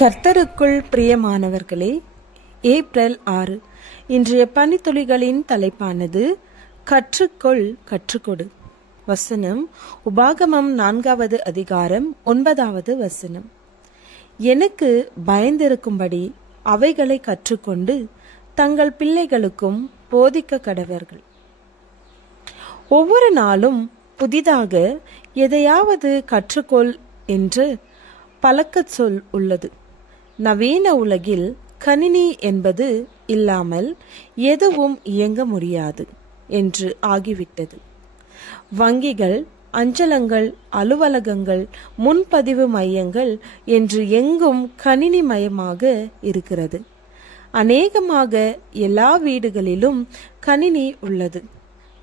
கர்த்தருக்குள் பிரியமானவர்களே, ஏப்ரல் 6 இன்றைய பனித்துளிகளின் தலைப்பானது கற்றுக்கொள் கற்றுக்கொடு. வசனம் உபாகமம் 4வது அதிகாரம் 9வது வசனம். எனக்கு பயந்திருக்கும்படி அவைகளை கற்றுக்கொண்டு தங்கள் பிள்ளைகளுக்கும் போதிக்க கடவர்கள். ஒவ்வொரு நாளும் புதிதாக எதையாவது கற்றுக்கொள் என்று பழக்கச் சொல் உள்ளது. நவீன உலகில் கணினி என்பது இல்லாமல் எதுவும் இயங்க முடியாது என்று ஆகிவிட்டது. வங்கிகள், அஞ்சலகங்கள், அலுவலகங்கள், முன்பதிவு மையங்கள் என்று எங்கும் கணினி மயமாக இருக்கிறது. அநேகமாக எல்லா வீடுகளிலும் கணினி உள்ளது.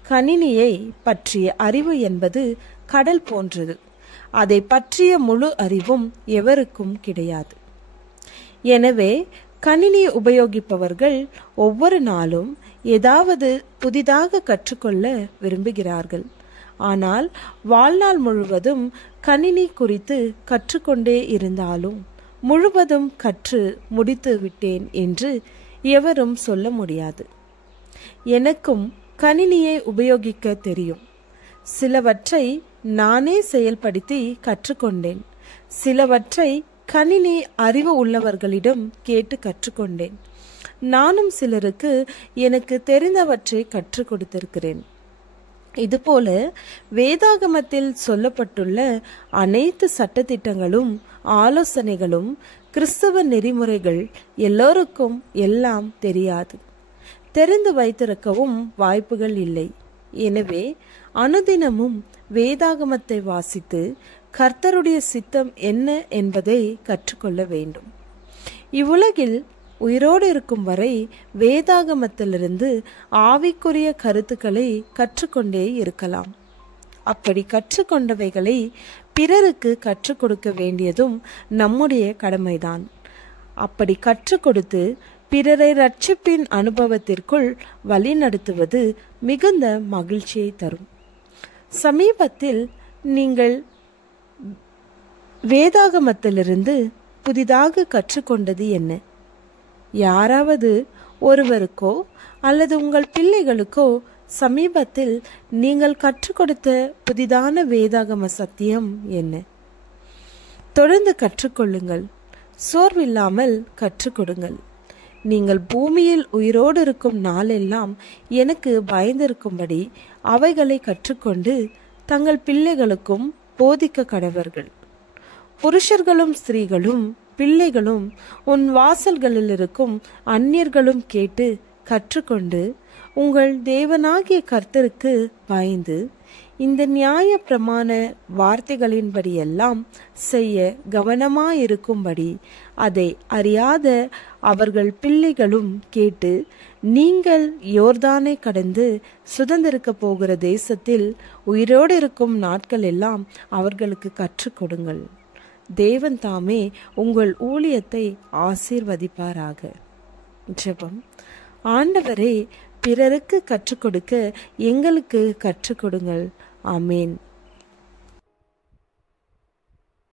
கணினியை பற்றிய அறிவு என்பது கடல் போன்றது. அதை பற்றிய முழு அறிவும் எவருக்கும் கிடையாது. எனவே கணினி உபயோகிப்பவர்கள் ஒவ்வொரு நாளும் ஏதாவது புதிதாக கற்றுக்கொள்ள விரும்புகிறார்கள். ஆனால் வாழ்நாள் முழுவதும் கணினி குறித்து கற்றுக்கொண்டே இருந்தாலும் முழுவதும் கற்று முடித்து விட்டேன் என்று எவரும் சொல்ல முடியாது. எனக்கும் கணினியை உபயோகிக்க தெரியும். சிலவற்றை நானே செயல்படுத்தி கற்றுக்கொண்டேன். சிலவற்றை கணினி அறிவு உள்ளவர்களிடம் கேட்டு கற்றுக்கொண்டேன். நானும் சிலருக்கு எனக்கு தெரிந்தவற்றை கற்றுக் கொடுத்திருக்கிறேன். இதுபோல வேதாகமத்தில் சொல்லப்பட்டுள்ள அனைத்து சட்டதிட்டங்களும் ஆலோசனைகளும் கிறிஸ்தவ நெறிமுறைகள் எல்லோருக்கும் எல்லாம் தெரியாது. தெரிந்து வைத்திருக்கவும் வாய்ப்புகள் இல்லை. எனவே அனுதினமும் வேதாகமத்தை வாசித்து கர்த்தருடைய சித்தம் என்ன என்பதை கற்றுக்கொள்ள வேண்டும். இவ்வுலகில் உயிரோடு இருக்கும் வரை வேதாகமத்திலிருந்து ஆவிக்குரிய கருத்துக்களை கற்றுக்கொண்டே இருக்கலாம். அப்படி கற்றுக்கொண்டவைகளை பிறருக்கு கற்றுக் கொடுக்க வேண்டியதும் நம்முடைய கடமைதான். அப்படி கற்றுக் கொடுத்து பிறரை ரட்சிப்பின் அனுபவத்திற்குள் வழிநடத்துவது மிகுந்த மகிழ்ச்சியை தரும். சமீபத்தில் நீங்கள் வேதாகமத்திலிருந்து புதிதாக கற்றுக்கொண்டது என்ன? யாராவது ஒருவருக்கோ அல்லது உங்கள் பிள்ளைகளுக்கோ சமீபத்தில் நீங்கள் கற்றுக் கொடுத்த புதிதான வேதாகம சத்தியம் என்ன? தொடர்ந்து கற்றுக்கொள்ளுங்கள். சோர்வில்லாமல் கற்றுக் கொடுங்கள். நீங்கள் பூமியில் உயிரோடு இருக்கும் நாளெல்லாம் எனக்கு பயந்திருக்கும்படி அவைகளை கற்றுக்கொண்டு தங்கள் பிள்ளைகளுக்கும் போதிக்க கடவர்கள். புருஷர்களும் ஸ்திரீகளும் பிள்ளைகளும் உன் வாசல்களில் இருக்கும் அந்நியர்களும் கேட்டு கற்றுக்கொண்டு உங்கள் தேவனாகிய கர்த்தருக்கு பயந்து இந்த நியாய பிரமாண வார்த்தைகளின்படியெல்லாம் செய்ய கவனமாயிருக்கும்படி அதை அறியாத அவர்கள் பிள்ளைகளும் கேட்டு நீங்கள் யோர்தானை கடந்து சுதந்திரிக்க போகிற தேசத்தில் உயிரோடு இருக்கும் நாட்கள் எல்லாம் அவர்களுக்கு கற்றுக் கொடுங்கள். தேவன் தாமே உங்கள் ஊழியத்தை ஆசீர்வதிப்பாராக. ஜெபம். ஆண்டவரே, பிறருக்கு கற்றுக் கொடுக்க எங்களுக்கு கற்றுக் கொடுங்கள். ஆமேன்.